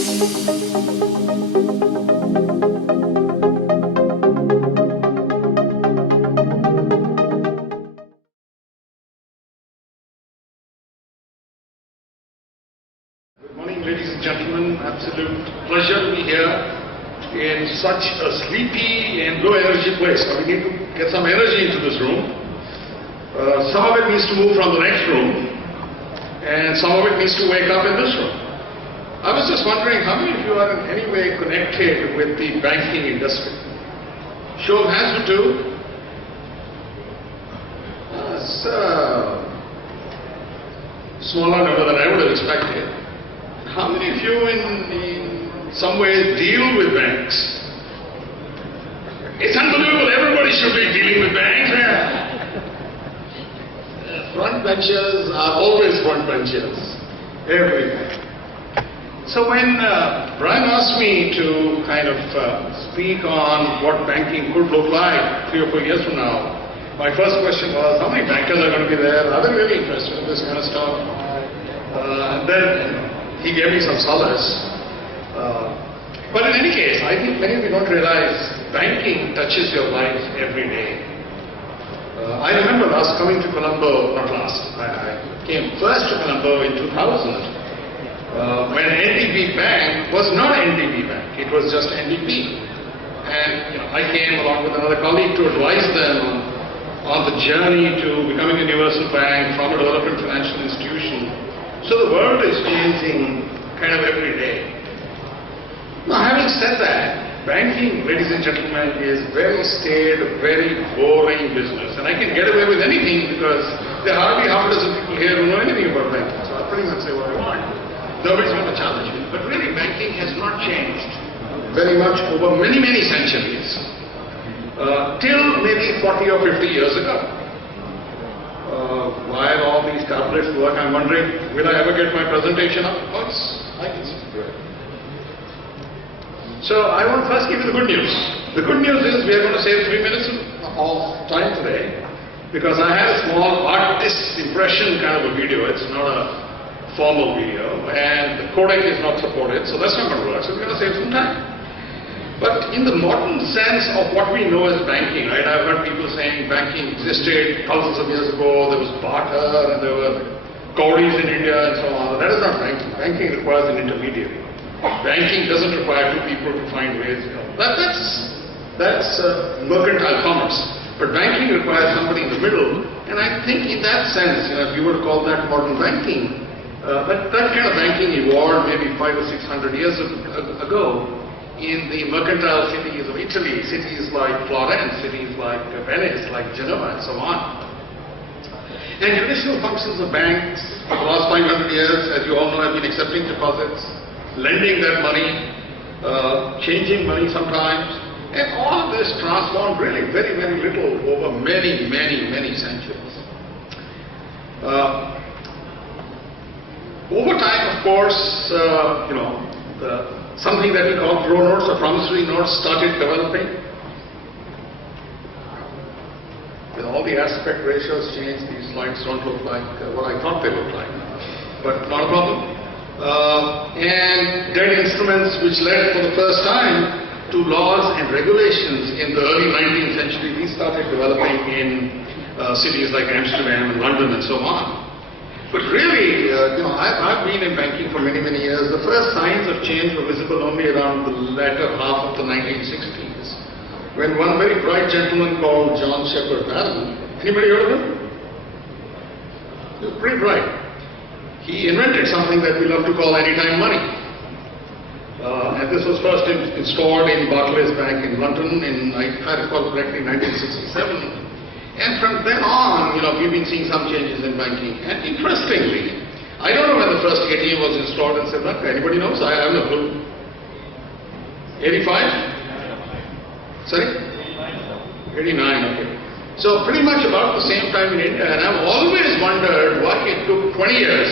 Good morning, ladies and gentlemen. Absolute pleasure to be here in such a sleepy and low energy place. So we need to get some energy into this room. Some of it needs to move from the next room, and some of it needs to wake up in this room. I was just wondering, how many of you are in any way connected with the banking industry? Show of hands for two. It's a smaller number than I would have expected. How many of you in some ways deal with banks? It's unbelievable, everybody should be dealing with banks. Front benchers are always front benchers, everywhere. So when Brian asked me to kind of speak on what banking could look like 3 or 4 years from now, my first question was, how many bankers are going to be there? Are they really interested in this kind of stuff? And then he gave me some solace. But in any case, I think many of you don't realize banking touches your life every day. I remember coming to Colombo, not last, I came first to Colombo in 2000 when NDB Bank was not NDB Bank, it was just NDB. And I came along with another colleague to advise them on the journey to becoming a universal bank from a development financial institution. So the world is changing kind of every day. Now, having said that, banking, ladies and gentlemen, is very staid, very boring business. And I can get away with anything because there are hardly half a dozen people here who know anything about banking. So I'll pretty much say what I want. Nobody's going to challenge me. But really, banking has not changed very much over many, many centuries. Till maybe 40 or 50 years ago. While all these tablets work, I'm wondering, will I ever get my presentation up? Oh, I can see it. So I want to first give you the good news. The good news is we are going to save 3 minutes of time today because I had a small artist's impression kind of a video. It's not a formal video and the codec is not supported, so that's not going to work. So we're going to save some time. But in the modern sense of what we know as banking, right? I've heard people saying banking existed thousands of years ago, there was barter and there were cowries in India and so on. That is not banking. Banking requires an intermediary. Banking doesn't require two people to find ways. That's mercantile commerce. But banking requires somebody in the middle. And I think in that sense, if you were to call that modern banking, that kind of banking evolved maybe 500 or 600 years ago in the mercantile cities of Italy, cities like Florence, cities like Venice, like Genoa, and so on. And traditional functions of banks for the last 500 years, as you all know, have been accepting deposits, lending that money, changing money sometimes, and all of this transformed really very, very little over many, many, many centuries. Over time, of course, something that we call pro notes or promissory notes started developing. With all the aspect ratios changed, these slides don't look like what I thought they looked like, but not a problem. And debt instruments which led for the first time to laws and regulations in the early 19th century, these started developing in cities like Amsterdam and London and so on. But really, I've been in banking for many, many years. The first signs of change were visible only around the latter half of the 1960s, when one very bright gentleman called John Shepherd Barron, anybody heard of him? He was pretty bright. He invented something that we love to call anytime money. And this was first installed in Barclays Bank in London in, if I recall correctly, 1967. And from then on, we've been seeing some changes in banking. And interestingly, I don't know when the first ATM was installed in Sri Lanka. Anybody knows? I have no clue. 85? Sorry? 89, okay. So pretty much about the same time in India. And I've always wondered why it took 20 years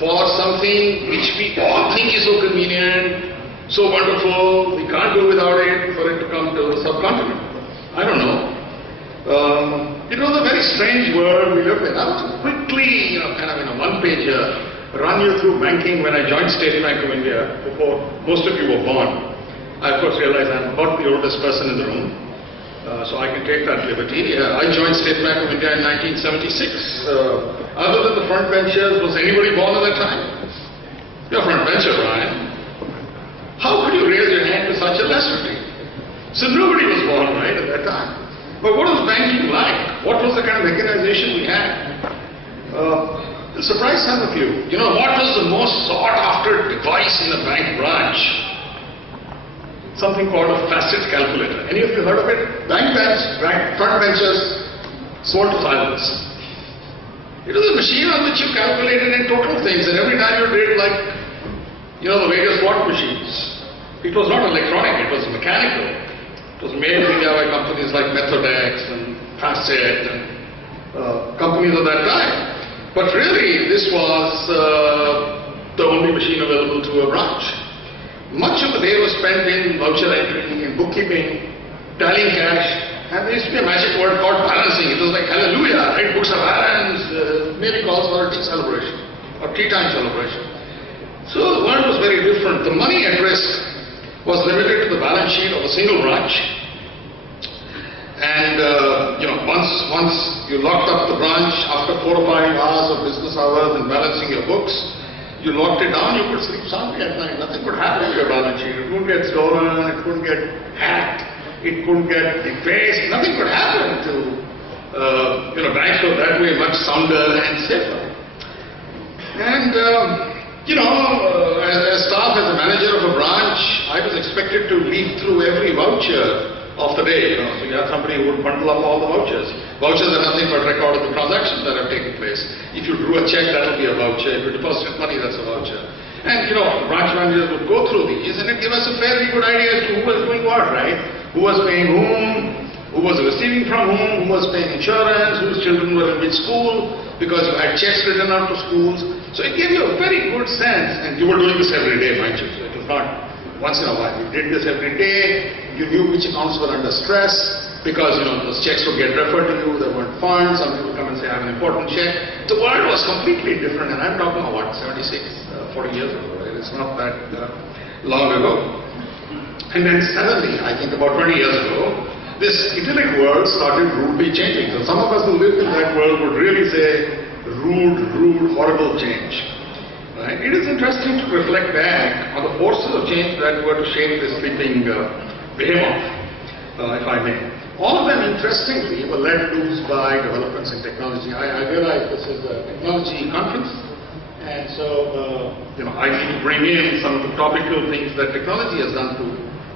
for something which we all think is so convenient, so wonderful, we can't do without it, for it to come to the subcontinent. I don't know. It was a very strange world we lived in. I was quickly, kind of in a one-pager, run you through banking when I joined State Bank of India, before most of you were born. I of course realize I'm about the oldest person in the room, so I can take that liberty. I joined State Bank of India in 1976. Other than the front benchers, was anybody born at that time? You're a front bencher, Ryan. How could you raise your hand with such a lesson? So nobody was born, right, at that time. But what was banking like? What was the kind of mechanization we had? It'll surprise some of you. You know, what was the most sought after device in a bank branch? Something called a facet calculator. Any of you heard of it? Front benchers, sold to silence. It was a machine on which you calculated in total things, and every time you did, like, you know, the various slot machines. It was not electronic, it was mechanical. It was made in India by companies like Methodex and Facet and companies of that time. But really, this was the only machine available to a branch. Much of the day was spent in voucher entry, in bookkeeping, tallying cash, and there used to be a magic word called balancing. It was like hallelujah, right? Books of balance, maybe calls for a tea celebration or tea time celebration. So the world was very different. The money at risk was limited to the balance sheet of a single branch. And you know, once you locked up the branch after 4 or 5 hours of business hours and balancing your books, you locked it down, you could sleep soundly at night. Nothing could happen to your balance sheet. It wouldn't get stolen, it couldn't get hacked, it couldn't get defaced. Nothing could happen to you know, banks were that way much sounder and safer. And you know, as staff, as a manager of a branch, I was expected to leaf through every voucher of the day. You know, so you have somebody who would bundle up all the vouchers. Vouchers are nothing but record of the transactions that have taken place. If you drew a check, that will be a voucher. If you deposited money, that's a voucher. And you know, branch managers would go through these, and it gave us a fairly good idea as to who was doing what, right? Who was paying whom, who was receiving from whom was paying insurance, whose children were in which school, because you had checks written out to schools. So it gave you a very good sense, and you were doing this every day, mind you. So it was not once in a while. You did this every day. You knew which accounts were under stress, because you know, those checks would get referred to you, there weren't funds, somebody would come and say, I have an important check. The world was completely different, and I'm talking about what, 40 years ago, right? It's not that long ago. And then suddenly, I think about 20 years ago, this idyllic world started rudely changing. So some of us who lived in that world would really say, rude, horrible change. Right? It is interesting to reflect back on the forces of change that were to shape this sleeping behemoth, if I may. All of them, interestingly, were let loose by developments in technology. I realize this is a technology conference, and so you know, I need to bring in some of the topical things that technology has done to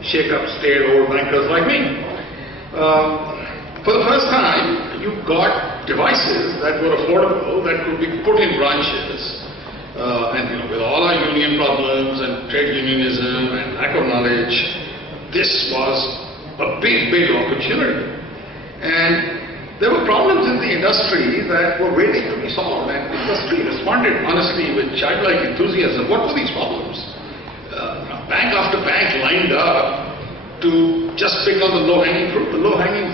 shake up staid old bankers like me. For the first time, you got devices that were affordable, that could be put in branches. And you know, with all our union problems and trade unionism and lack of knowledge, this was a big opportunity. And there were problems in the industry that were waiting to be solved, and the industry responded honestly with childlike enthusiasm. What were these problems? Bank after bank lined up to just pick on the low-hanging fruit. The low-hanging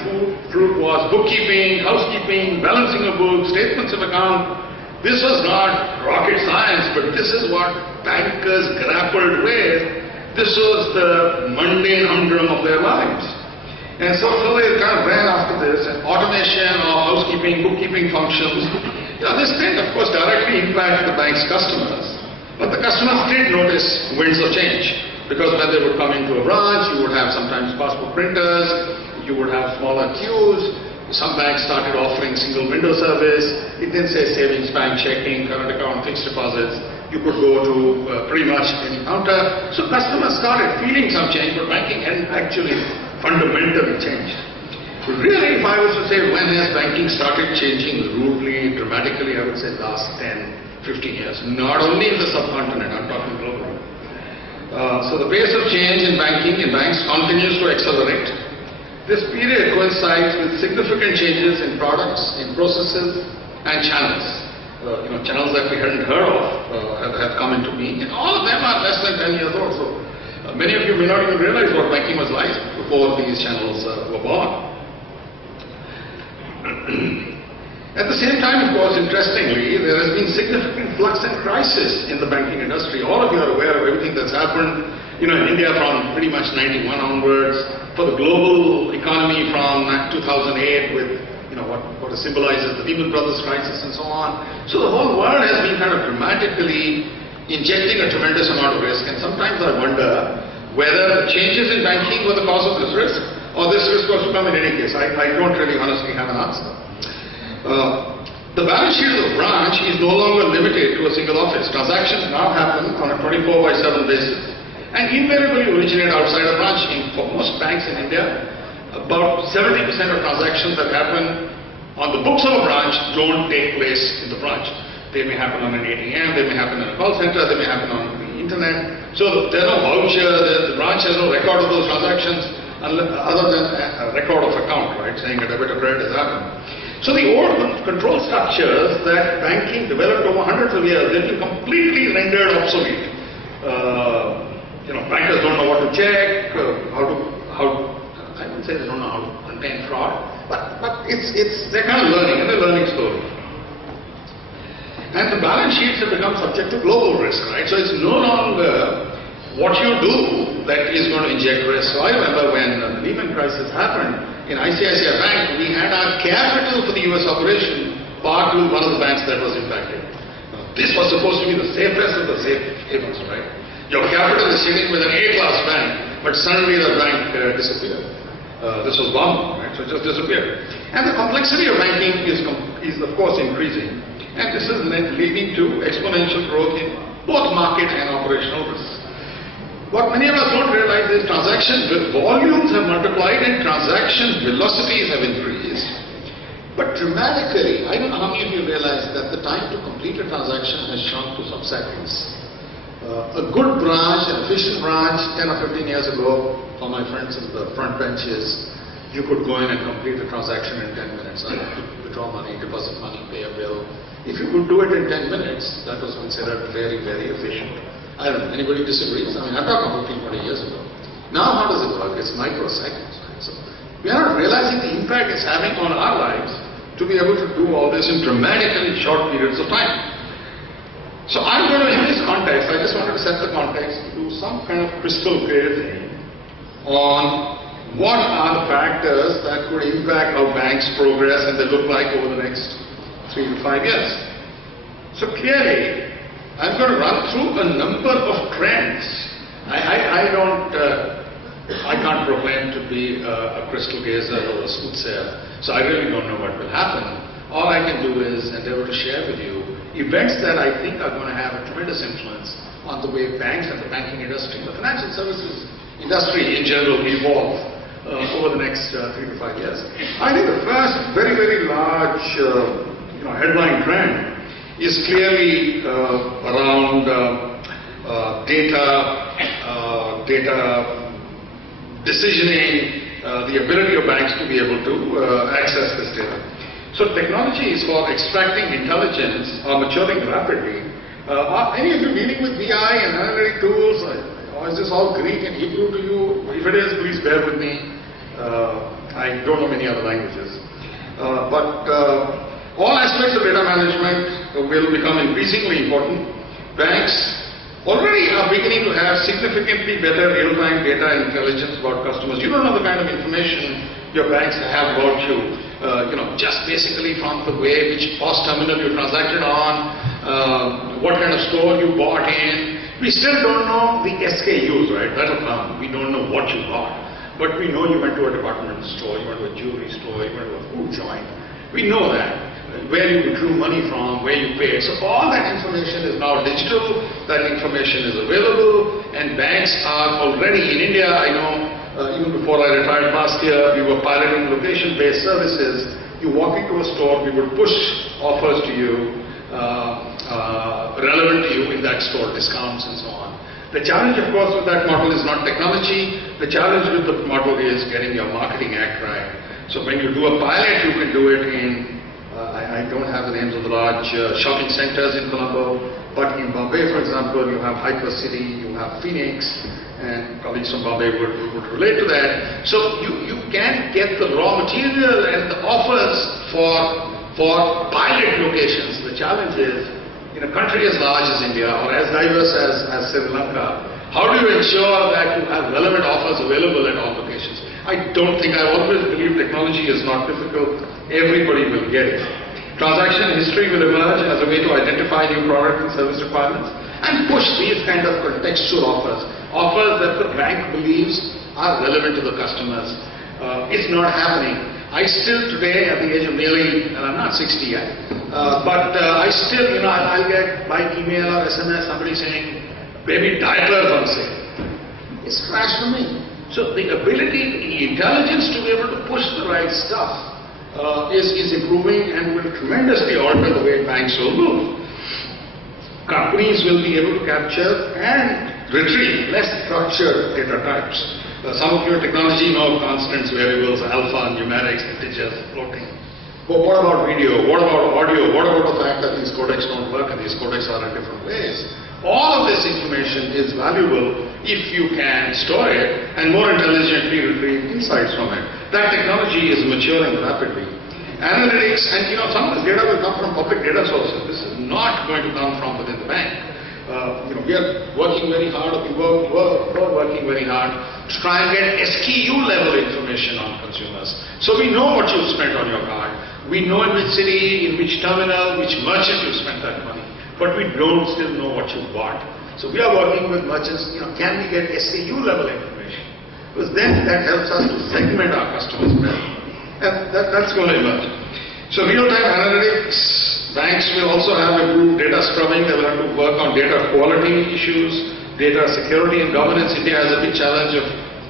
fruit was bookkeeping, housekeeping, balancing a book, statements of account. This was not rocket science, but this is what bankers grappled with. This was the mundane humdrum of their lives. And so they kind of ran after this, and automation of housekeeping, bookkeeping functions. You know, this didn't, of course, directly impact the bank's customers, but the customers did notice winds of change. Because when they would come into a branch, you would have sometimes passport printers, you would have smaller queues. Some banks started offering single window service. It didn't say savings bank, checking, current account, fixed deposits. You could go to pretty much any counter. So customers started feeling some change, but banking hadn't actually fundamentally changed. Really, if I was to say when has banking started changing rudely, dramatically, I would say last 10, 15 years. Not only in the subcontinent, I'm talking globally. So the pace of change in banking and banks continues to accelerate. This period coincides with significant changes in products, in processes, and channels. You know, channels that we hadn't heard of have come into being, and all of them are less than 10 years old. So many of you may not even realize what banking was like before these channels were born. At the same time, of course, interestingly, there has been significant flux and crisis in the banking industry. All of you are aware of everything that's happened, in India from pretty much 91 onwards, for the global economy from 2008 with, what symbolizes the Lehman Brothers crisis and so on. So the whole world has been kind of dramatically injecting a tremendous amount of risk, and sometimes I wonder whether the changes in banking were the cause of this risk, or this risk was to come in any case. I don't really honestly have an answer. The balance sheet of the branch is no longer limited to a single office. Transactions now happen on a 24/7 basis and invariably originate outside a branch. For most banks in India, about 70% of transactions that happen on the books of a branch don't take place in the branch. They may happen on an ATM, they may happen in a call center, they may happen on the internet. So there's no voucher, the branch has no record of those transactions other than a record of account, right, saying a debit or credit has happened. So the old control structures that banking developed over hundreds of years, they've been completely rendered obsolete. Bankers don't know what to check, I would say they don't know how to contain fraud, but they're kind of learning, and they're learning slowly. And the balance sheets have become subject to global risk, right? So it's no longer what you do that is going to inject risk. So I remember when the Lehman crisis happened, in ICICI Bank, we had our capital for the US operation parked with one of the banks that was impacted. This was supposed to be the safest of the safe havens, right? Your capital is sitting with an A-class bank, but suddenly the bank disappeared. This was bomb, right? So it just disappeared. And the complexity of banking is of course increasing. And this is leading to exponential growth in both market and operational risks. What many of us don't realize is transaction volumes have multiplied and transaction velocities have increased. But dramatically, I don't know how many of you realize that the time to complete a transaction has shrunk to sub-seconds. A good branch, an efficient branch, 10 or 15 years ago, for my friends in the front benches, you could go in and complete a transaction in 10 minutes. Withdraw money, deposit money, pay a bill. If you could do it in 10 minutes, that was considered very, very efficient. I don't know, anybody disagrees? I'm talking about 15, 20 years ago. Now how does it work? It's microseconds. Right? So we are not realizing the impact it's having on our lives to be able to do all this in dramatically short periods of time. So I'm going to, in this context, I just wanted to set the context, do some kind of crystal clear thing on what are the factors that could impact how banks progress and they look like over the next 3 to 5 years. So clearly, I'm going to run through a number of trends. I can't proclaim to be a crystal gazer or a soothsayer, so I really don't know what will happen. All I can do is endeavor to share with you events that I think are going to have a tremendous influence on the way banks and the banking industry, the financial services industry in general evolve over the next 3 to 5 years. I think the first very, very large headline trend is clearly around data decisioning, the ability of banks to be able to access this data. So technologies for extracting intelligence are maturing rapidly. Are any of you dealing with BI and analytic tools? Or is this all Greek and Hebrew to you? If it is, please bear with me. I don't know many other languages. All aspects of data management will become increasingly important. Banks already are beginning to have significantly better real-time data intelligence about customers. You don't know the kind of information your banks have about you. Just basically from the way which POS terminal you transacted on, what kind of store you bought in. We still don't know the SKUs, right? That'll come. We don't know what you bought. But we know you went to a department store, you went to a jewelry store, you went to a food joint. We know that. Where you withdrew money from, where you paid. So all that information is now digital, that information is available, and banks are already in India. I know even before I retired last year, we were piloting location-based services. You walk into a store, we would push offers to you, relevant to you in that store, discounts and so on. The challenge, of course, with that model is not technology. The challenge with the model is getting your marketing act right. So when you do a pilot, you can do it in I don't have the names of the large shopping centers in Colombo, but in Bombay, for example, you have Hyper City, you have Phoenix, and colleagues from Bombay would relate to that. So you can get the raw material and the offers for pilot locations. The challenge is, in a country as large as India or as diverse as Sri Lanka, how do you ensure that you have relevant offers available at all locations? I always believe technology is not difficult. Everybody will get it. Transaction history will emerge as a way to identify new product and service requirements and push these kind of contextual offers that the bank believes are relevant to the customers. It's not happening. I still today, at the age of nearly, and I'm not 60 yet, but I still, I'll get by email or SMS somebody saying, baby diapers on sale. It's trash for me. So the ability, the intelligence to be able to push the right stuff is improving and will tremendously alter the way banks will move. Companies will be able to capture and retrieve less structured data types. Some of your technology know constants, variables, alpha, numerics, integers, floating. But what about video? What about audio? What about the fact that these codecs don't work and these codecs are in different ways? All of this information is valuable if you can store it and more intelligently retrieve insights from it. That technology is maturing rapidly. Analytics, and some of this data will come from public data sources. This is not going to come from within the bank. We are working very hard, we're working very hard to try and get SKU level information on consumers. So we know what you've spent on your card. We know in which city, in which terminal, which merchant you spent that money. But we don't still know what you bought. So we are working with merchants, can we get SKU level information? Because then that helps us to segment our customers better. And that's going to emerge. So real-time analytics, banks will also have improved data scrubbing. They will have to work on data quality issues, data security and governance. India has a big challenge of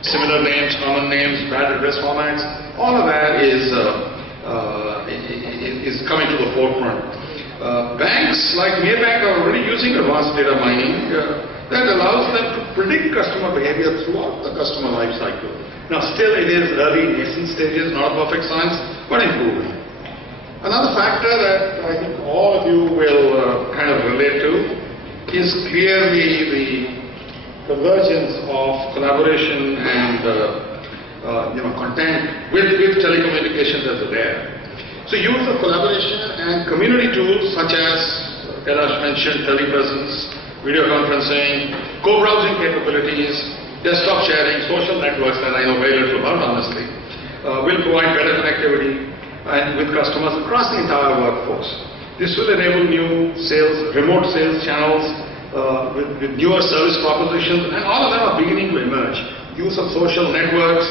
similar names, common names, bad address formats. All of that is coming to the forefront. Banks like Maybank are already using advanced data mining that allows them to predict customer behavior throughout the customer life cycle. Now still it is early nascent stages, not a perfect science, but improving. Another factor that I think all of you will kind of relate to is clearly the convergence of collaboration and content with telecommunications as a layer. So use of collaboration and community tools such as Kailash mentioned, telepresence, video conferencing, co-browsing capabilities, desktop sharing, social networks that I know very little about honestly, will provide better connectivity and with customers across the entire workforce. This will enable new sales, remote sales channels with newer service propositions, and all of them are beginning to emerge. Use of social networks,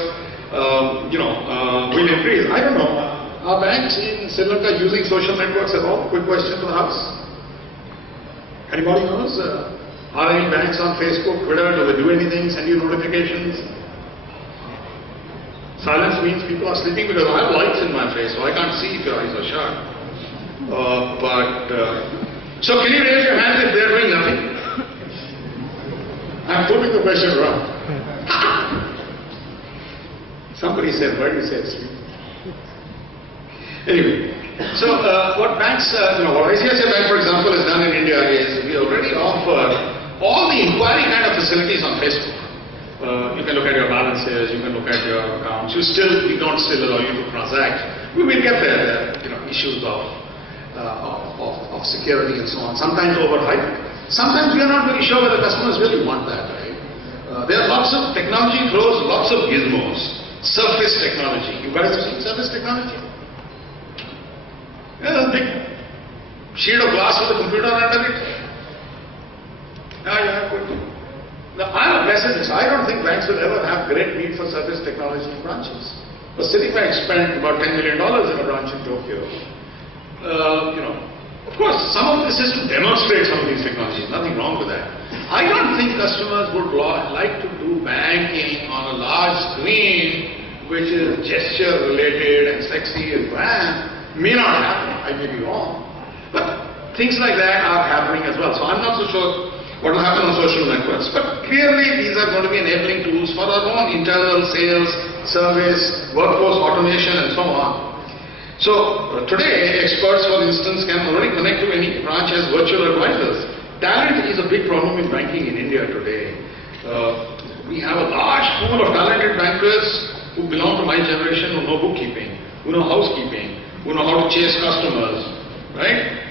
will increase. I don't know. Are banks in Sri Lanka using social networks at all? Quick question to the House. Anybody knows? Are any banks on Facebook, Twitter? Do they do anything? Send you notifications? Silence means people are sleeping because I have lights in my face, so I can't see if your eyes are shut. So can you raise your hands if they're doing nothing? I'm flipping the question around. Somebody said, why do you say sleep? Anyway, so what banks, what ICICI Bank, for example, has done in India is we already offer all the inquiry kind of facilities on Facebook. You can look at your balances, you can look at your accounts. We don't still allow you to transact. We will get there. There are issues of security and so on. Sometimes overhyped. Sometimes we are not very sure whether customers really want that, right? There are lots of technology throws, lots of gizmos. Surface technology. You guys have seen surface technology? Yeah, a big sheet of glass with a computer under it. Yeah, good. Now, I'm a pessimist. I don't think banks will ever have great need for service technology in branches. But Citibank spent about $10 million in a branch in Tokyo. Of course, some of this is to demonstrate some of these technologies. Nothing wrong with that. I don't think customers would like to do banking on a large screen, which is gesture-related and sexy and brand. May not happen. I may be wrong. But things like that are happening as well. So I'm not so sure what will happen on social networks. But clearly these are going to be enabling tools for our own internal sales, service, workforce automation and so on. So today experts, for instance, can already connect to any branch as virtual advisors. Talent is a big problem in banking in India today. We have a large pool of talented bankers who belong to my generation, who know bookkeeping, who know housekeeping, who know how to chase customers, right?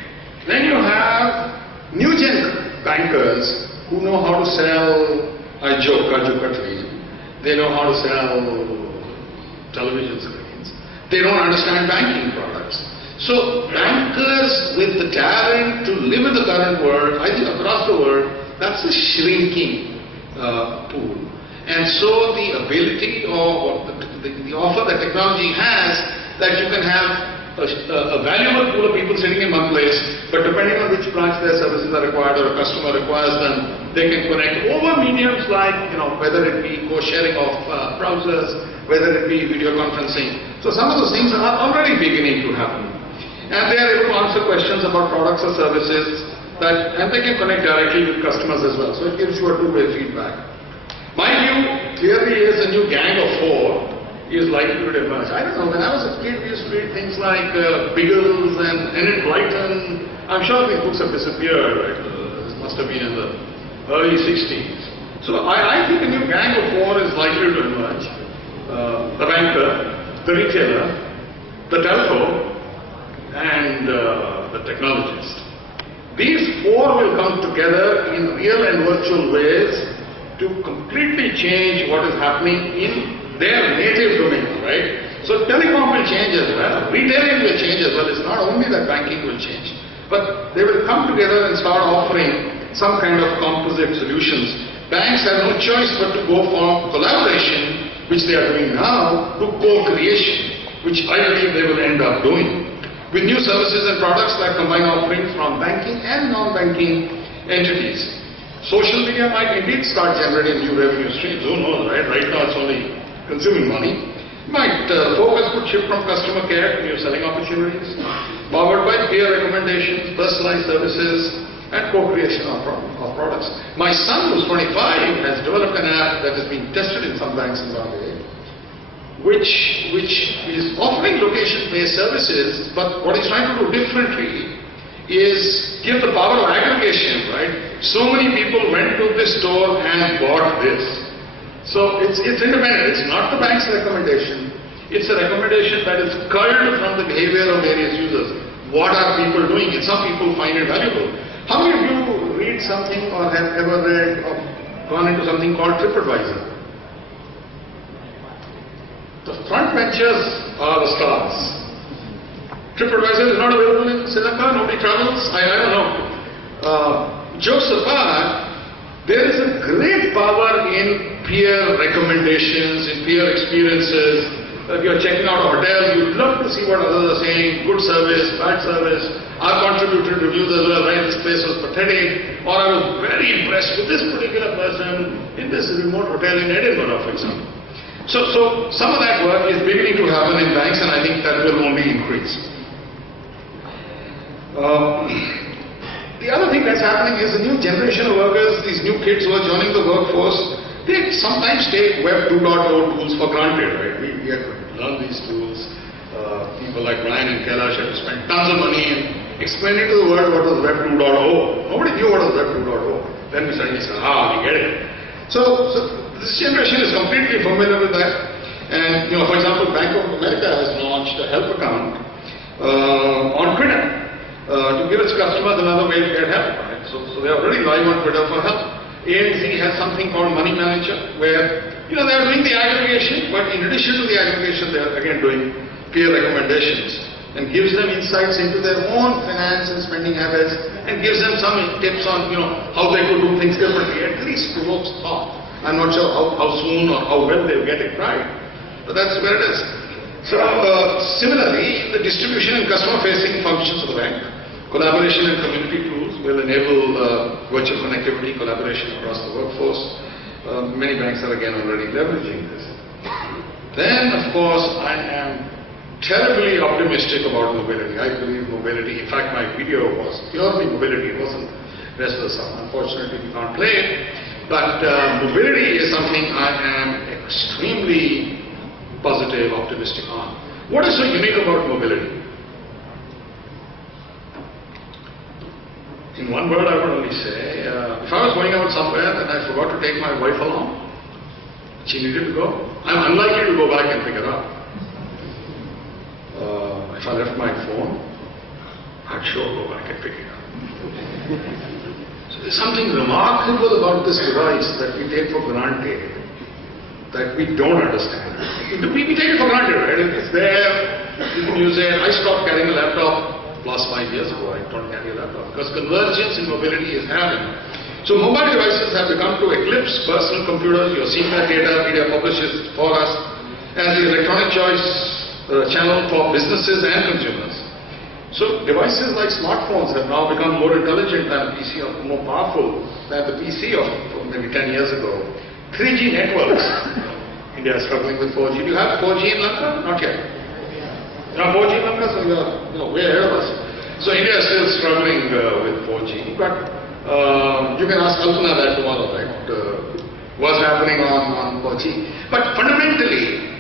Then you have new gen bankers who know how to sell, I joke, they know how to sell television screens. They don't understand banking products. So bankers with the talent to live in the current world, I think across the world, that's a shrinking pool. And so the ability or the offer that technology has, that you can have a valuable pool of people sitting in one place, but depending on which branch their services are required or a customer requires them, they can connect over mediums like, whether it be co-sharing of browsers, whether it be video conferencing. So some of those things are already beginning to happen. And they are able to answer questions about products or services and they can connect directly with customers as well. So it gives you a two-way feedback. My view clearly is a new gang of four is likely to emerge. I don't know, when I was a kid, we used to read things like Biggles and Enid Blyton. I'm sure these books have disappeared, right? This must have been in the early 60s. So I think a new gang of four is likely to emerge. The banker, the retailer, the telco, and the technologist. These four will come together in real and virtual ways to completely change what is happening in their native domain, right? So telecom will change as well, retailing will change as well. It's not only that banking will change, but they will come together and start offering some kind of composite solutions. Banks have no choice but to go from collaboration, which they are doing now, to co-creation, which I believe they will end up doing, with new services and products that combine offerings from banking and non-banking entities. Social media might indeed start generating new revenue streams. Who knows, right? Right now it's only consuming money. Might focus could shift from customer care to new selling opportunities, powered by peer recommendations, personalized services, and co-creation of products. My son, who's 25, has developed an app that has been tested in some banks in Bombay, which is offering location-based services, but what he's trying to do differently is give the power of aggregation, right? So many people went to this store and bought this. So it's independent. It's not the bank's recommendation. It's a recommendation that is culled from the behavior of various users. What are people doing? And some people find it valuable. How many of you read something or have ever read or gone into something called TripAdvisor? The front benchers are the stars. TripAdvisor is not available in Sri Lanka. Nobody travels. I don't know. Jokes apart, there is a great power in peer recommendations, in peer experiences. If you're checking out a hotel, you'd love to see what others are saying, good service, bad service. I've contributed reviews as well, right? This place was pathetic, or I was very impressed with this particular person in this remote hotel in Edinburgh, for example. So some of that work is beginning to happen in banks, and I think that will only increase. The other thing that's happening is the new generation of workers, these new kids who are joining the workforce, they sometimes take Web 2.0 tools for granted, right? We have to learn these tools. People like Brian and Kailash have to spend tons of money in explaining to the world what was Web 2.0. Nobody knew what was Web 2.0. Then we suddenly said, we get it. So this generation is completely familiar with that. And, for example, Bank of America has launched a help account on Twitter. To give its customers another way to get help. Right? So they are already live on Twitter for help. ANZ has something called Money Manager, where they are doing the aggregation, but in addition to the aggregation, they are again doing peer recommendations and gives them insights into their own finance and spending habits and gives them some tips on how they could do things differently. At least provokes thought. I'm not sure how soon or how well they'll get it right, but that's where it is. So similarly, the distribution and customer-facing functions of the bank, collaboration and community tools will enable virtual connectivity, collaboration across the workforce. Many banks are again already leveraging this. Then, of course, I am terribly optimistic about mobility. I believe mobility, in fact, my video was purely mobility. It wasn't rest of the stuff. Unfortunately, we can't play it. But mobility is something I am extremely positive, optimistic on. What is so unique about mobility? In one word, I would only say, if I was going out somewhere and I forgot to take my wife along, she needed to go, I'm unlikely to go back and pick her up. If If I left my phone, I'd sure go back and pick it up. So there's something remarkable about this device that we take for granted, that we don't understand. We take it for granted, right? It's there, you can use it. I stopped carrying a laptop last 5 years ago. I don't carry a laptop because convergence in mobility is happening. So mobile devices have become to eclipse personal computers. You're seeing that data media publishes for us as the electronic choice channel for businesses and consumers. So devices like smartphones have now become more intelligent than PC, or more powerful than the PC of maybe 10 years ago. 3G networks. India is struggling with 4G. Do you have 4G in Lanka? Not yet. You know 4G in Lanka, so you're way ahead of us. So India is still struggling with 4G, but you can ask Kalpana that tomorrow, right? What's happening on 4G. But fundamentally,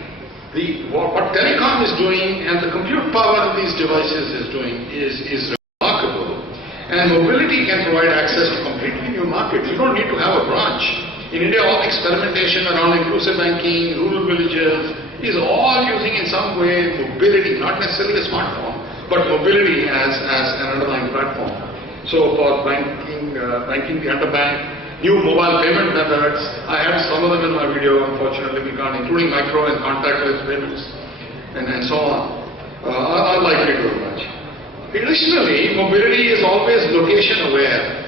what telecom is doing and the compute power of these devices is doing is remarkable. And mobility can provide access to completely new markets. You don't need to have a branch. In India, all the experimentation around inclusive banking, rural villages, is all using in some way mobility, not necessarily a smartphone, but mobility as an underlying platform. So for banking the underbanked, new mobile payment methods, I had some of them in my video, unfortunately we can't, including micro and contactless payments, and so on. Unlikely to emerge. Additionally, mobility is always location aware.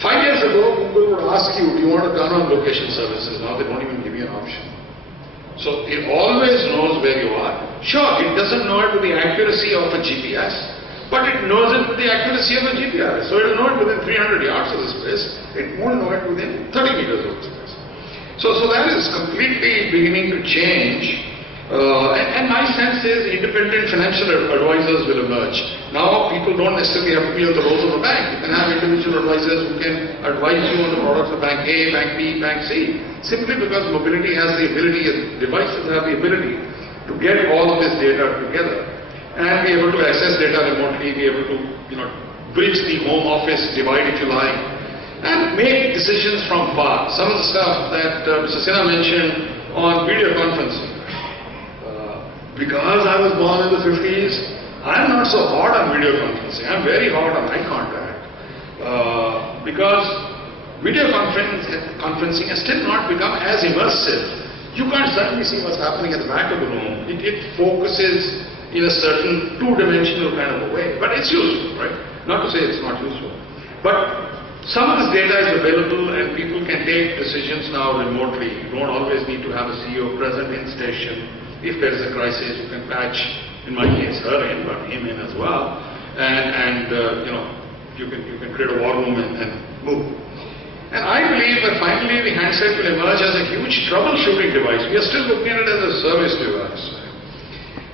5 years ago, Google would ask you, do you want to turn on location services? Now they don't even give you an option. So it always knows where you are. Sure, it doesn't know it with the accuracy of a GPS, but it knows it with the accuracy of a GPS. So it will know it within 300 yards of this place. It won't know it within 30 meters of this place. So that is completely beginning to change. And my sense is independent financial advisors will emerge. Now people don't necessarily have to be on the rolls of a bank. You can have individual advisors who can advise you on the products of bank A, bank B, bank C. Simply because mobility has the ability, devices have the ability to get all of this data together and be able to access data remotely, be able to bridge the home office divide, if you like, and make decisions from far. Some of the stuff that Mr. Sinha mentioned on video conferencing. Because I was born in the 50s, I'm not so hard on video conferencing. I'm very hard on eye contact. Because video conferencing has still not become as immersive. You can't suddenly see what's happening at the back of the room. It focuses in a certain two-dimensional kind of a way. But it's useful, right? Not to say it's not useful. But some of this data is available and people can take decisions now remotely. You don't always need to have a CEO present in station. If there is a crisis, you can patch, in my case, her in, but him in as well. And you can create a war room and move. And I believe that finally the handset will emerge as a huge troubleshooting device. We are still looking at it as a service device.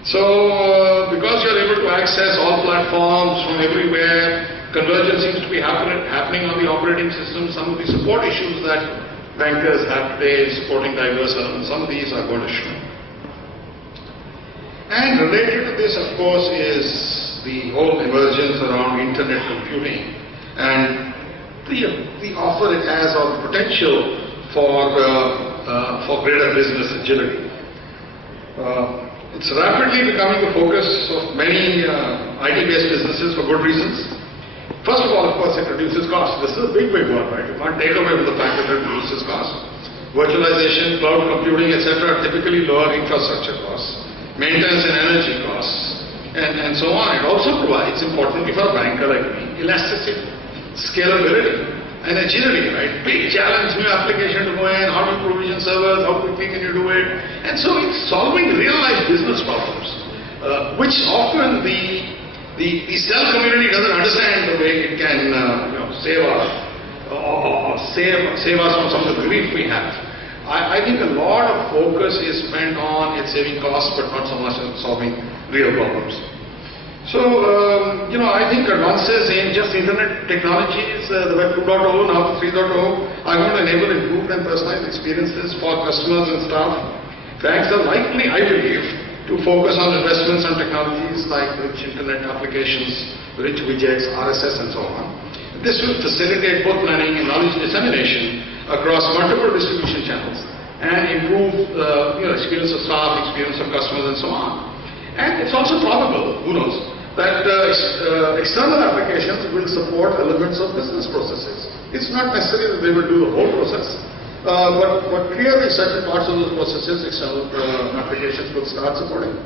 So, because you're able to access all platforms from everywhere, convergence seems to be happening on the operating system. Some of the support issues that bankers have today supporting diverse elements, some of these are going to shrink. And related to this, of course, is the whole emergence around internet computing and the offer it has or the potential for greater business agility. It's rapidly becoming the focus of many IT-based businesses for good reasons. First of all, of course, it reduces cost. This is a big one, right? You can't take away from the fact that it reduces cost. Virtualization, cloud computing, etc. are typically lower infrastructure costs, maintenance and energy costs, and so on. It also provides, importantly for a banker like me, elasticity, scalability, and agility, right? Big challenge, new application to go in, how do you provision servers, how quickly can you do it? And so it's solving real-life business problems, which often the cell community doesn't understand the way it can save us or save us from some of the grief we have. I think a lot of focus is spent on its saving costs, but not so much on solving real problems. So, I think advances in just internet technologies, the Web 2.0, now the 3.0, are going to enable improved and personalized experiences for customers and staff. Banks are likely, I believe, to focus on investments on technologies like rich internet applications, rich widgets, RSS, and so on. This will facilitate both planning and knowledge dissemination across multiple distribution channels and improve experience of staff, experience of customers, and so on. And it's also probable, who knows, that external applications will support elements of business processes. It's not necessary that they will do the whole process, but clearly certain parts of those processes external applications will start supporting.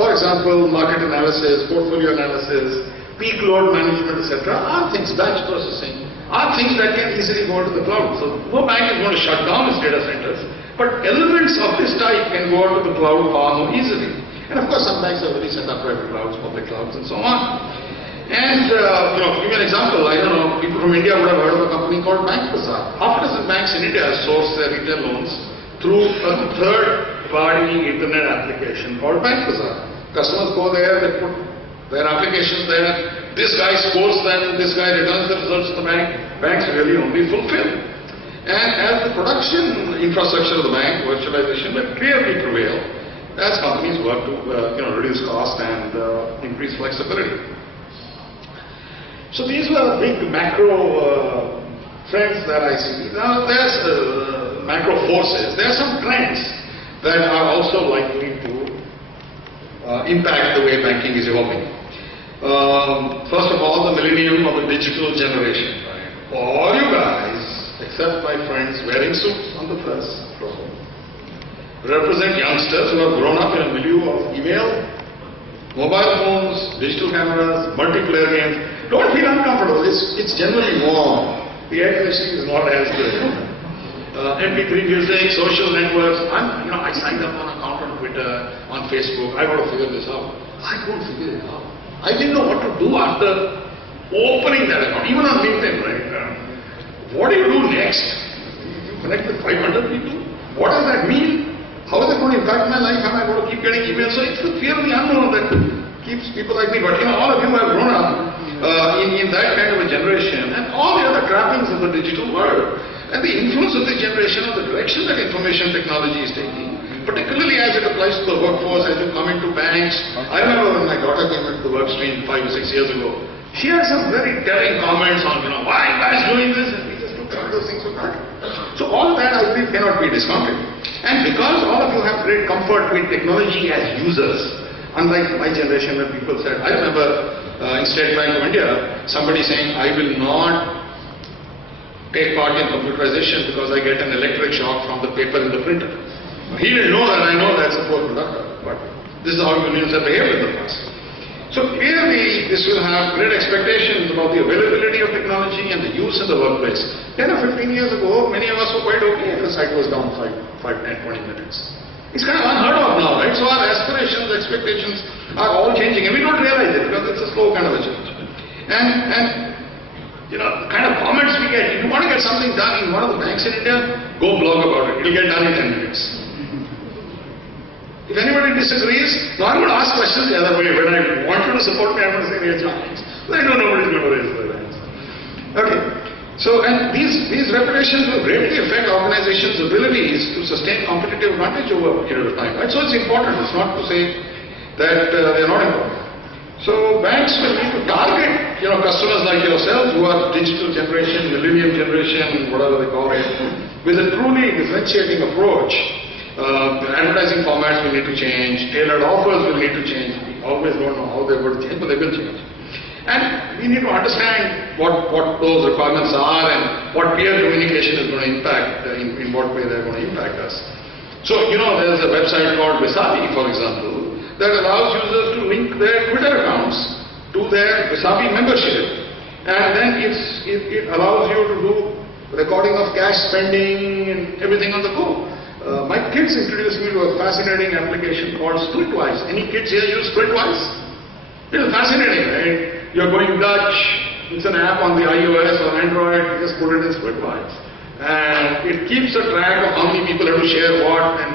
For example, market analysis, portfolio analysis, peak load management, etc. are things, batch processing, are things that can easily go into the cloud. So no bank is going to shut down its data centers, but elements of this type can go into the cloud far more easily. And of course, some banks have already set up private clouds, public clouds, and so on. And, give you an example, I don't know, people from India would have heard of a company called Pavir. Half a dozen banks in India source their retail loans through a third-party internet application called Pavir. Customers go there, they put their applications there, this guy scores them, this guy returns the results to the bank, banks really only fulfill. And as the production infrastructure of the bank, virtualization will clearly prevail as companies work to reduce cost and increase flexibility. So these were big macro trends that I see. Now there's macro forces. There are some trends that are also likely to impact the way banking is evolving. First of all, the millennium of the digital generation. Right? All you guys, except my friends wearing suits on the first row, represent youngsters who have grown up in a milieu of email, mobile phones, digital cameras, multiplayer games. Don't feel uncomfortable. It's generally warm. The air conditioning is not as good. MP3 music, social networks. I signed up on an account on Twitter, on Facebook. I got to figure this out. I couldn't figure it out. I didn't know what to do after opening that account. Even on LinkedIn, right? What do you do next? You connect with 500 people? What does that mean? How is it going to impact my life? Am I going to keep getting emails? So it's the fear of the unknown that keeps people like me. But all of you have grown up in that kind of a generation and all the other trappings of the digital world and the influence of this generation on the direction that information technology is taking, particularly as it applies to the workforce, as you come into banks. I remember when my daughter came into the work stream 5 or 6 years ago, she had some very telling comments on, why you guys doing this? And we just took those things for granted. So all that I believe cannot be discounted. And because all of you have great comfort with technology as users, unlike my generation when people said, I remember in State Bank of India, somebody saying, I will not take part in computerization because I get an electric shock from the paper in the printer. He didn't know that, I know that's a poor productive, but this is how unions have behaved in the past. So clearly, this will have great expectations about the availability of technology and the use in the workplace. 10 or 15 years ago, many of us were quite okay if the site was down 5, 10, 20 minutes. It's kind of unheard of now, right? So our aspirations, expectations are all changing, and we don't realize it because it's a slow kind of a change. And kind of comments we get, if you want to get something done in one of the banks in India, go blog about it. It'll get done in 10 minutes. If anybody disagrees, no, I'm going to ask questions the other way. When I want you to support me, I'm going to say raise your hands. But I know nobody's going to raise their hands. Okay. So, and these reputations will greatly affect organizations' abilities to sustain competitive advantage over a period of time. Right? So it's important. It's not to say that they're not important. So banks will need to target, customers like yourselves who are digital generation, millennium generation, whatever they call it, with a truly differentiating approach. Advertising formats will need to change, tailored offers will need to change. We always don't know how they're going to change, but they will change. And we need to understand what those requirements are and what peer communication is going to impact, in what way they're going to impact us. So, there's a website called Visavi, for example, that allows users to link their Twitter accounts to their Visavi membership. And then it allows you to do recording of cash spending and everything on the go. My kids introduced me to a fascinating application called Splitwise. Any kids here use Splitwise? It's fascinating, right? You're going Dutch, it's an app on the iOS or Android, you just put it in Splitwise. And it keeps a track of how many people have to share what, and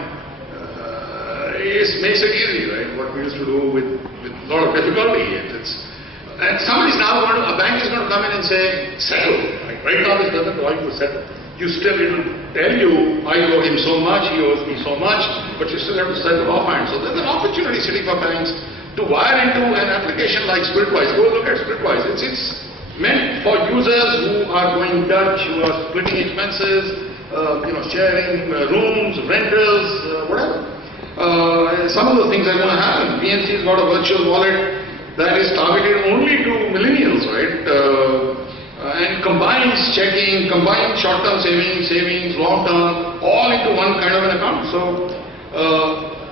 it makes it easy, right? What we used to do with a lot of difficulty. And somebody's now a bank is going to come in and say, settle. Right now this doesn't allow you to settle. You still, it will tell you, I owe him so much, he owes me so much, but you still have to settle offhand. So there's an opportunity sitting for banks to wire into an application like Splitwise. Go look at Splitwise. It's meant for users who are going Dutch, who are splitting expenses, sharing rooms, rentals, whatever. Some of the things are going to happen. PNC has got a virtual wallet that is targeted only to millennials, right? And combines checking, combines short-term savings, long-term, all into one kind of an account. So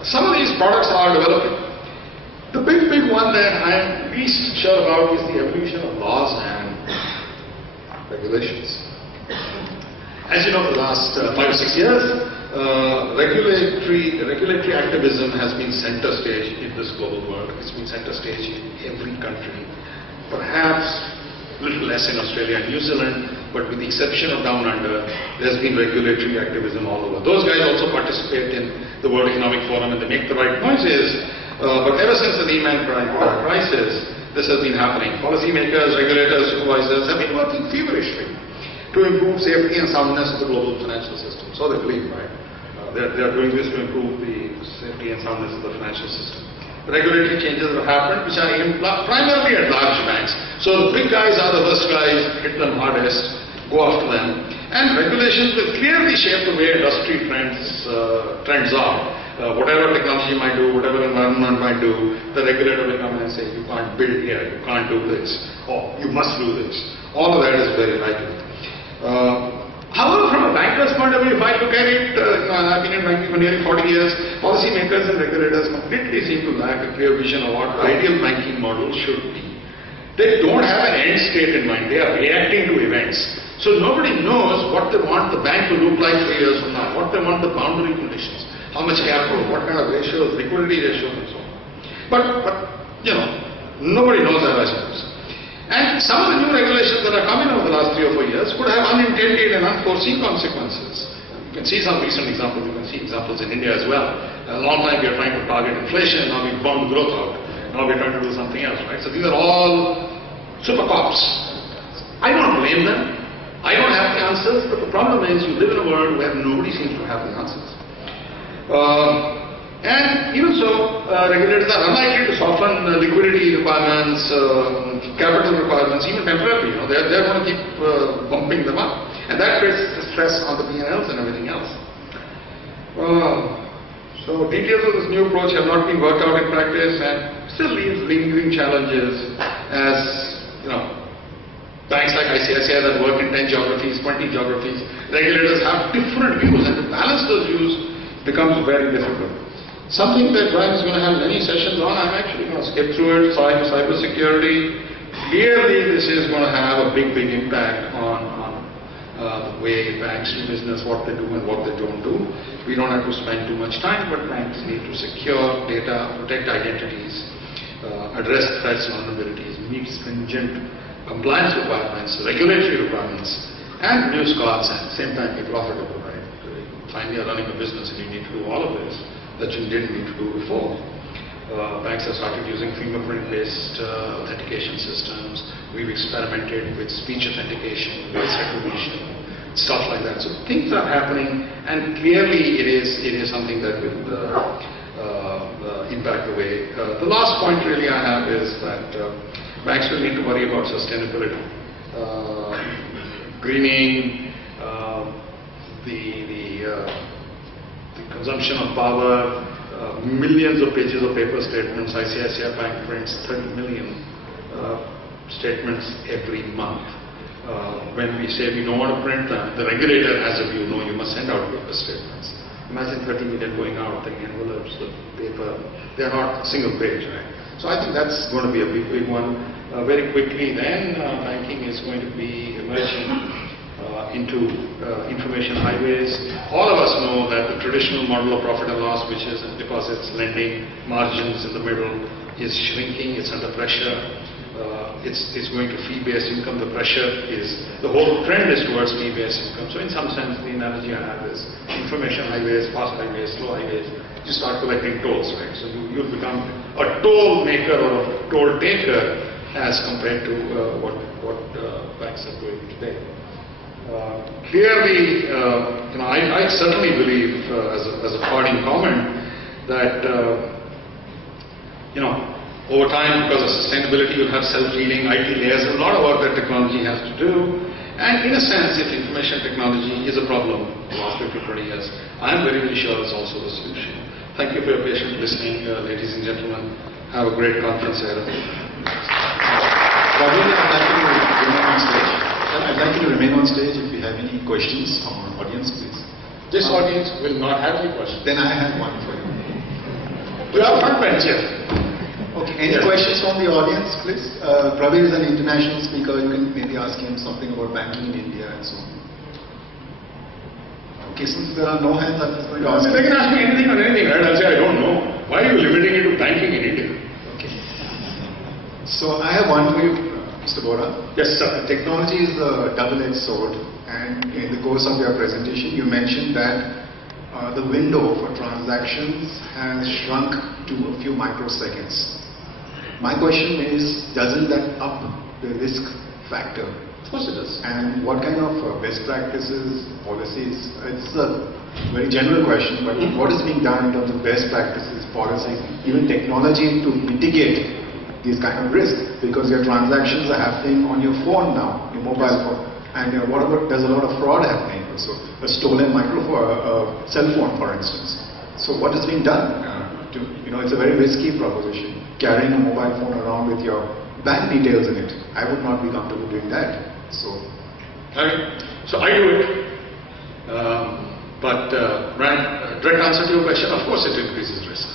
some of these products are developing. The big one that I'm least sure about is the evolution of laws and regulations. As you know, for the last 5 or 6 years, regulatory activism has been center stage in this global world. It's been center stage in every country. Perhaps a little less in Australia and New Zealand, but with the exception of Down Under, there's been regulatory activism all over. Those guys also participate in the World Economic Forum and they make the right noises. But ever since the Lehman crisis, this has been happening. Policymakers, regulators, supervisors have been working feverishly to improve safety and soundness of the global financial system. So they believe, right? They are doing this to improve the safety and soundness of the financial system. Regulatory changes have happened, which are aimed primarily at large banks. So the big guys are the first guys, hit them hardest, go after them. And regulations will clearly shape the way industry trends are. Whatever technology might do, whatever environment might do, the regulator will come and say, you can't build here, you can't do this, or you must do this. All of that is very likely. However, from a banker's point of view, if I look at it, I've been in banking for nearly 40 years, policymakers and regulators completely seem to lack a clear vision of what ideal banking model should be. They don't have an end state in mind, they are reacting to events. So nobody knows what they want the bank to look like 3 years from now, what they want the boundary conditions, how much capital, what kind of ratios, liquidity ratios and so on. But you know, nobody knows that, I suppose. And some of the new regulations that are coming over the last 3 or 4 years could have unintended and unforeseen consequences. You can see some recent examples, you can see examples in India as well. A long time we are trying to target inflation, now we've bombed growth out. Now we're trying to do something else, right? So these are all super cops. I don't blame them. I don't have the answers, but the problem is you live in a world where nobody seems to have the answers. And even so, regulators are unlikely to soften liquidity requirements, capital requirements, even temporarily. You know, they're going to keep bumping them up, and that creates stress on the P&Ls and everything else. So details of this new approach have not been worked out in practice, and still leaves lingering challenges. As you know, banks like ICICI that work in 10 geographies, 20 geographies, regulators have different views, and to balance those views becomes very difficult. Something that Brian is going to have many sessions on, I'm actually going to skip through it. Cyber security. Clearly this is going to have a big impact on the way banks do business, what they do and what they don't do. We don't have to spend too much time, but banks need to secure data, protect identities, address threats, vulnerabilities, meet stringent compliance requirements, regulatory requirements, and reduce costs, and at the same time be profitable, right? Finally, you're running a business and you need to do all of this that you didn't need to do before. Banks have started using fingerprint-based authentication systems. We've experimented with speech authentication, voice recognition, stuff like that. So things are happening, and clearly it is something that will impact the way. The last point really I have is that banks will need to worry about sustainability, greening, the consumption of power, millions of pages of paper statements. ICICI Bank prints 30 million statements every month. When we say we don't want to print them, the regulator has a view, no, you must send out paper statements. Imagine 30 million going out, the envelopes, the paper, they're not single page, right? So I think that's going to be a big one. Very quickly then, banking is going to be emerging into information highways. All of us know that the traditional model of profit and loss, which is deposits, lending, margins in the middle, is shrinking, it's under pressure. It's going to fee-based income. The pressure is, the whole trend is towards fee-based income. So in some sense, the analogy I have is information highways, fast highways, slow highways, you start collecting tolls, right? So you'll become a toll maker or a toll taker as compared to what banks are doing today. Clearly, I certainly believe, as a parting comment, that over time, because of sustainability, you'll have self-healing IT layers, a lot of work that technology has to do. And in a sense, if information technology is a problem in the last 50 to 20 years, I'm very sure it's also the solution. Thank you for your patient listening, ladies and gentlemen. Have a great conference ahead of you. Pavir, I'd like you to remain on stage if you have any questions from our audience, please. This audience will not have any questions. Then I have one for you. You have front bench here. Okay, any questions from the audience, please? Pavir is an international speaker. You can maybe ask him something about banking in India and so on. Okay, since there are no hands, I'm just going to ask. They can ask me anything on anything, right? I'll say I don't know. Why are you limiting it to banking in India? Okay. So I have one for you, Mr. Bora. Yes, sir. Technology is a double-edged sword, and in the course of your presentation, you mentioned that the window for transactions has shrunk to a few microseconds. My question is, doesn't that up the risk factor? Of course it does. And what kind of best practices, policies? It's a very general question, but what is being done in terms of best practices, policies, even technology to mitigate these kind of risks? Because your transactions are happening on your phone now, your mobile phone. And what about, there's a lot of fraud happening also. A stolen cell phone, for instance. So what is being done? It's a very risky proposition, carrying a mobile phone around with your bank details in it. I would not be comfortable doing that. So I do it. Brian, direct answer to your question, of course it increases risk.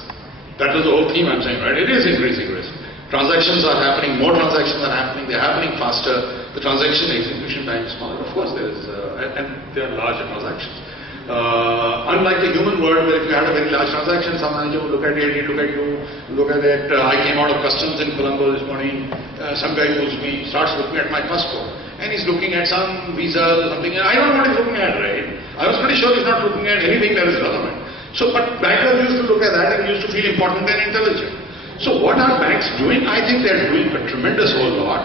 That was the whole theme I'm saying, right? It is increasing risk. Transactions are happening, more transactions are happening, they're happening faster, the transaction execution time is smaller. Of course there is, and they are larger transactions. Unlike the human world where if you had a very large transaction, some manager would look at it, he'd look at you, look at it. I came out of customs in Colombo this morning, some guy calls me, starts looking at my passport, and he's looking at some visa or something, and I don't know what he's looking at, right? I was pretty sure he's not looking at anything that is relevant. So, but bankers used to look at that and used to feel important and intelligent. So what are banks doing? I think they're doing a tremendous whole lot,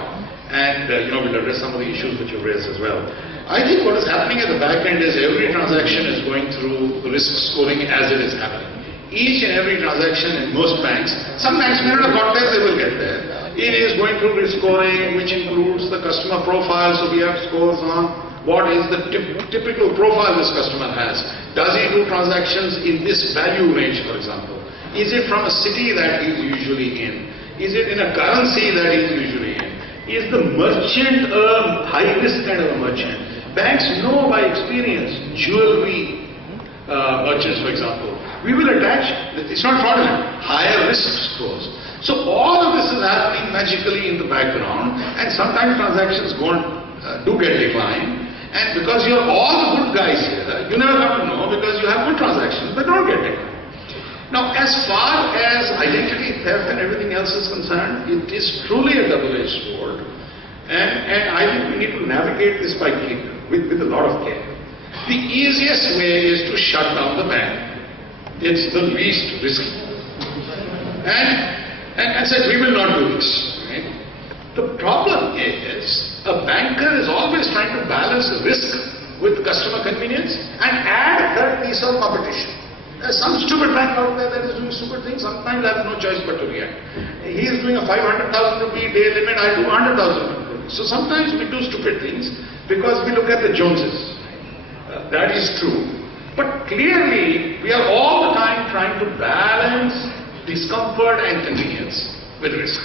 and we'll address some of the issues which you raised as well. I think what is happening at the back end is every transaction is going through the risk scoring as it is happening. Each and every transaction in most banks, some banks may not have got there, they will get there. It is going through risk scoring, which includes the customer profile, so we have scores on what is the typical profile this customer has. Does he do transactions in this value range, for example? Is it from a city that he's usually in? Is it in a currency that he's usually in? Is the merchant a high-risk kind of a merchant? Banks know by experience, jewelry merchants, for example, we will attach, it's not fraudulent, higher risk scores. So all of this is happening magically in the background, and sometimes transactions do get declined, and because you're all the good guys here, you never come to know because you have good transactions, but don't get declined. Now, as far as identity theft and everything else is concerned, it is truly a double-edged sword, and I think we need to navigate this by with a lot of care. The easiest way is to shut down the bank. It's the least risky. And said, we will not do this. Right? The problem is, a banker is always trying to balance risk with customer convenience and add that piece of competition. There's some stupid bank out there that is doing stupid things, sometimes I have no choice but to react. He is doing a 500,000 rupee day limit, I do 100,000 rupees. So sometimes we do stupid things because we look at the Joneses. That is true. But clearly, we are all the time trying to balance discomfort and convenience with risk.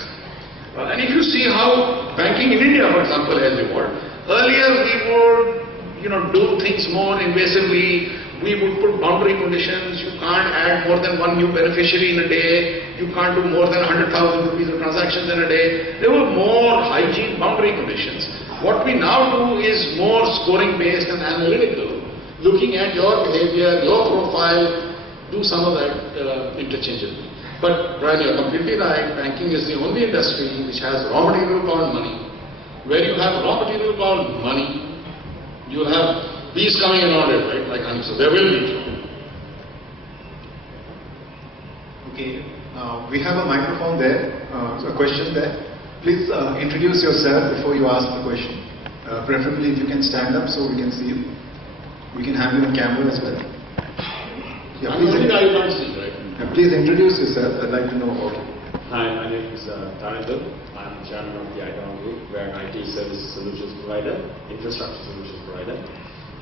And if you see how banking in India, for example, has evolved, earlier we would do things more invasively. We would put boundary conditions. You can't add more than one new beneficiary in a day. You can't do more than 100,000 rupees of transactions in a day. There were more hygiene boundary conditions. What we now do is more scoring based and analytical, looking at your behavior, your profile, do some of that interchangeably. But Brian, you're completely right. Banking is the only industry which has raw material bound money. Where you have raw material bound money, you'll have bees coming around it, right? Like honey. So there will be trouble. Okay. We have a microphone there. A question there. Please introduce yourself before you ask the question. Preferably if you can stand up so we can see you. We can have you on camera as well. Yeah, please introduce yourself. I'd like to know about it. Hi, my name is Tarendra. I'm chairman of the ITON Group. We're an IT services solutions provider, infrastructure solutions provider.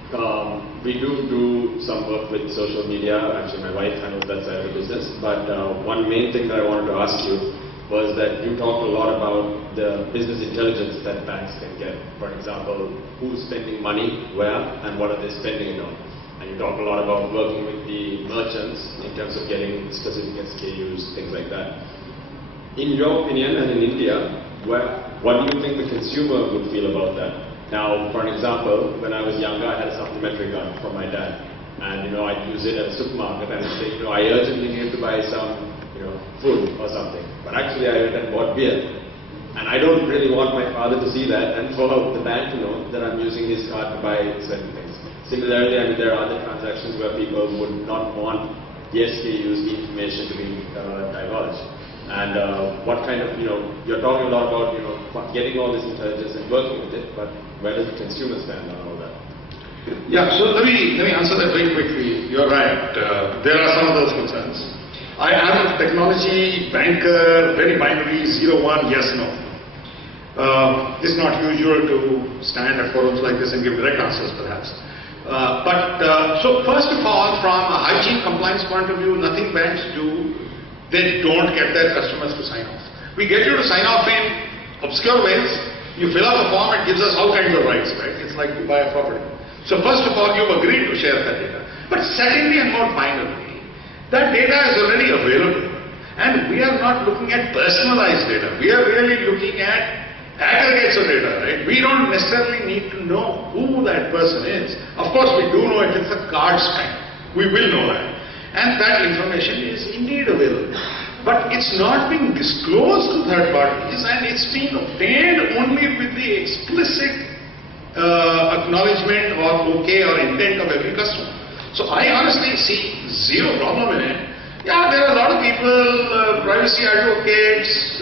We do some work with social media. Actually, my wife handles that side of the business. But one main thing that I wanted to ask you was that you talked a lot about the business intelligence that banks can get. For example, who's spending money where and what are they spending it on. And you talk a lot about working with the merchants in terms of getting specific SKUs, things like that. In your opinion, and in India, what do you think the consumer would feel about that? Now, for an example, when I was younger, I had a supplementary card from my dad. And, I'd use it at a supermarket and I'd say, I urgently need to buy some, food or something. But actually, I went and bought beer. And I don't really want my father to see that and for the bank to know that I'm using his card to buy certain things. Similarly, there are other transactions where people would not want the SKUs, the information to be divulged. And what kind of, you're talking a lot about, getting all this intelligence and working with it, but where does the consumer stand on all that? Yeah, so let me answer that very quickly. You're right. There are some of those concerns. I am a technology banker, very binary, 0, 1, yes, no. It's not usual to stand at forums like this and give direct answers, perhaps. So first of all, from a hygiene compliance point of view, nothing banks do, they don't get their customers to sign off. We get you to sign off in obscure ways. You fill out a form, it gives us all kinds of rights, right? It's like you buy a property. So first of all, you've agreed to share that data. But secondly and more finally, that data is already available. And we are not looking at personalized data. We are really looking at aggregates of data, right? We don't necessarily need to know who that person is. Of course, we do know if it's a card stamp. We will know that. And that information is indeed available. But it's not being disclosed to third parties and it's being obtained only with the explicit acknowledgement or okay or intent of every customer. So I honestly see zero problem in it. Yeah, there are a lot of people, privacy advocates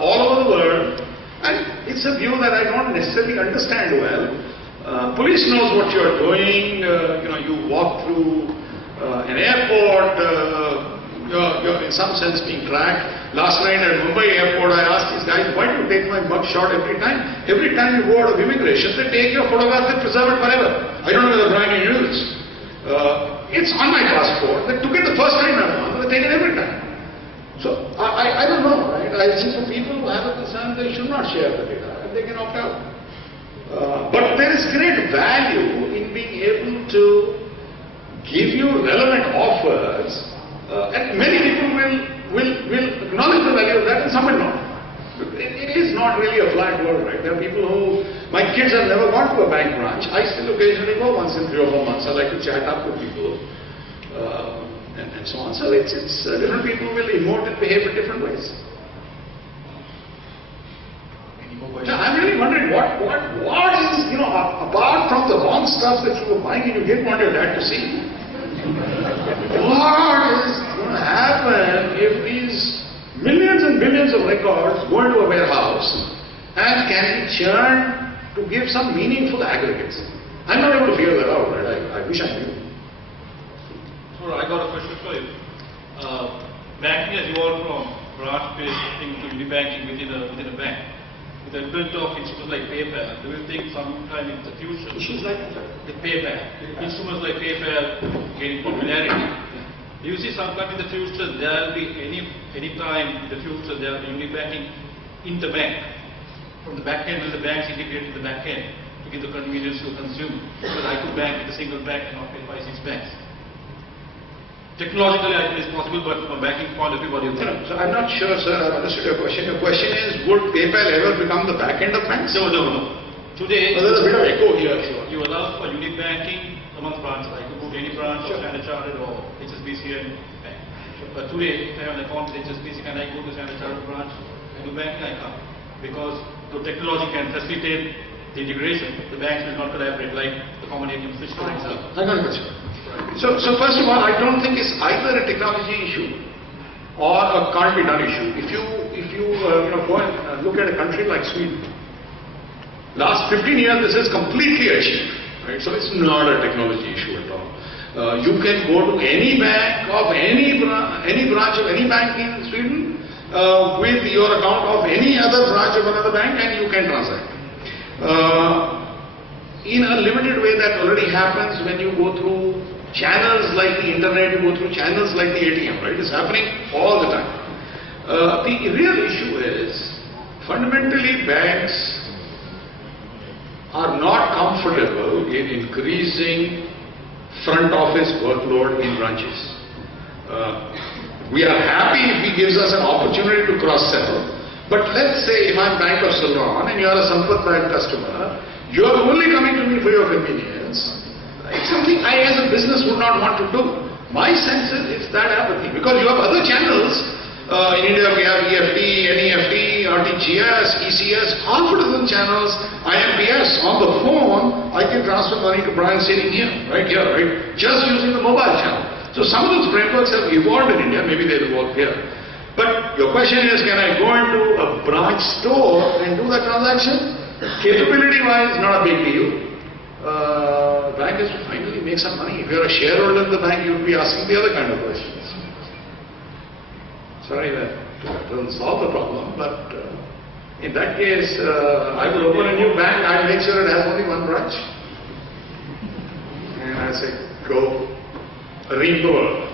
all over the world, and it's a view that I don't necessarily understand well. Police knows what you're doing. You walk through an airport, you're in some sense being tracked. Last night at Mumbai airport, I asked these guys, why do you take my mug shot every time? Every time you go out of immigration, they take your photograph and preserve it forever. I don't know whether Brian you use. It's on my passport. They took it the first time I won, they take it every time. So I don't know, right? I think for people who have a concern, they should not share the data and they can opt out. But there is great value in being able to give you relevant offers, and many people will acknowledge the value of that and some will not. It is not really a flat world, right? There are people who, my kids have never gone to a bank branch. I still occasionally go once in 3 or 4 months. I like to chat up with people and so on. So it's different people will emote and behave in different ways. Any more questions? Now, I'm really wondering what is, apart from the wrong stuff that you were buying and you didn't want your dad to see, what is going to happen if these millions and billions of records go into a warehouse and can be churned to give some meaningful aggregates? I'm not able to figure that out, right? I wish I knew. So I got a question for you. Banking has evolved from branch-based thing to banking within a bank. With the advent of instruments like PayPal, do you think sometime in the future, the PayPal, instruments like PayPal gaining popularity, do you see sometime in the future there will be any time in the future there will be banking in the bank? From the back end, will the banks integrate to the back end to give the convenience to the consumer? Because I could bank with a single bank and not pay 5, 6 banks. Technologically, I think it's possible, but from a banking point of view, what do you think? So I'm not sure, sir, I've understood your question. Your question is, would PayPal ever become the back end of banks? No. Today, there's a bit of echo here. You allow for unique banking among branches. I could go to any branch of Standard Chartered or HSBC and bank. But today, if I have an account with HSBC, can I go to Standard Chartered branch and do banking? I can't. Because the technology can facilitate the integration. The banks will not collaborate like the common ATM switch, for example. I got a question. So first of all, I don't think it's either a technology issue or a can't be done issue. If you go and look at a country like Sweden, last 15 years this is completely achieved, right? So it's not a technology issue at all. You can go to any bank of any branch of any bank in Sweden with your account of any other branch of another bank and you can transact. in a limited way that already happens when you go through channels like the internet, you go through channels like the ATM, right? It's happening all the time. The real issue is, fundamentally banks are not comfortable in increasing front office workload in branches. We are happy if he gives us an opportunity to cross-sell. But let's say if I'm Bank of Ceylon and you are a Sampath Bank customer, you are only coming to me for your convenience. It's something I as a business would not want to do. My sense is it's that apathy, because you have other channels. In India we have EFT, NEFT, RTGS, ECS, confidence channels, IMPS. On the phone, I can transfer money to Brian sitting here, right? Just using the mobile channel. So some of those frameworks have evolved in India, maybe they'll evolve here. But your question is, can I go into a branch store and do that transaction? Capability-wise, not a big deal. The bank is to finally make some money. If you're a shareholder in the bank, you would be asking the other kind of questions. Sorry, that doesn't solve the problem, but in that case, I will open a new bank. I'll make sure it has only one branch. And I say, go read the world.